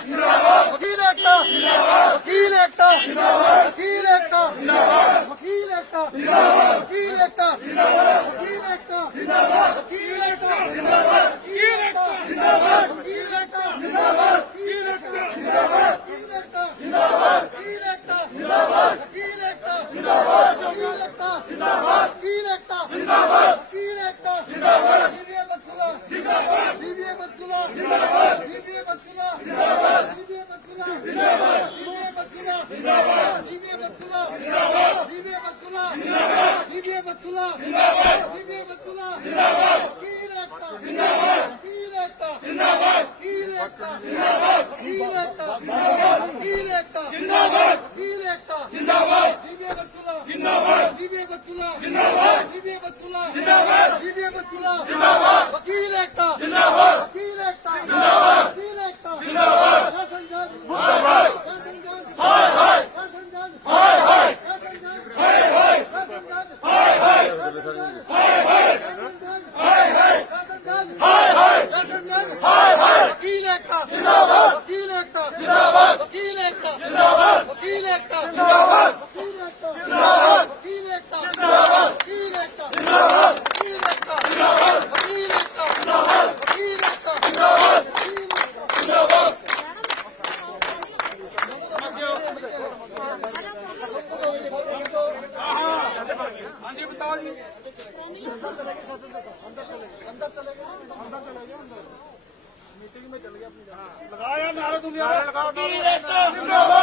वकील एकता, वकील एकता, वकील एकता, वकील एकता, वकील एकता, वकील एकता, वकील एकता, वकील एकता, वकील एकता, वकील एकता, वकील एकता, वकील एकता, वकील एकता, वकील एकता, वकील एकता, वकील एकता, बीबीए बसुला जिंदाबाद, बीबीए बसुला जिंदाबाद, बीबीए बसुला जिंदाबाद, बीबीए बसुला जिंदाबाद, बीबीए बसुला जिंदाबाद, बीबीए बसुला जिंदाबाद, बीबीए बसुला जिंदाबाद, बीबीए बसुला जिंदाबाद, बीबीए बसुला जिंदाबाद, वकील एकता जिंदाबाद, वकील एकता जिंदाबाद, वकील एकता जिंदाबाद, वकील एकता जिंदाबाद, वकील एकता जिंदाबाद, वकील एकता जिंदाबाद, बीबीए बसुला जिंदाबाद, बीबीए बसुला जिंदाबाद, बीबीए बसुला जिंदाबाद, बीबीए बसुला जिंदाबाद, वकील एकता जिंदाबाद, वकील एकता जिंदाबाद, वकील एकता जिंदाबाद, संजन मुर्दाबाद, संजन हाय हाय, संजन हाय हाय, संजन हाय हाय, संजन हाय हाय, संजन हाय हाय, संजन हाय हाय, संजन हाय हाय, संजन हाय हाय, वकील एकता जिंदाबाद, वकील एकता जिंदाबाद, वकील एकता जिंदाबाद, वकील एकता जिंदाबाद, वकील एकता जिंदाबाद, वकील एकता जिंदाबाद, वकील एकता जिंदाबाद, वकील एकता जिंदाबाद, वकील एकता जिंदाबाद, वकील एकता जिंदाबाद, वकील एकता जिंदाबाद। ਹਾਂਜੀ ਬਤਾਓ ਜੀ मीटिंग में चल गया अपनी लगाया नारा तुम नारा लगाओ वकील एकता जिंदाबाद।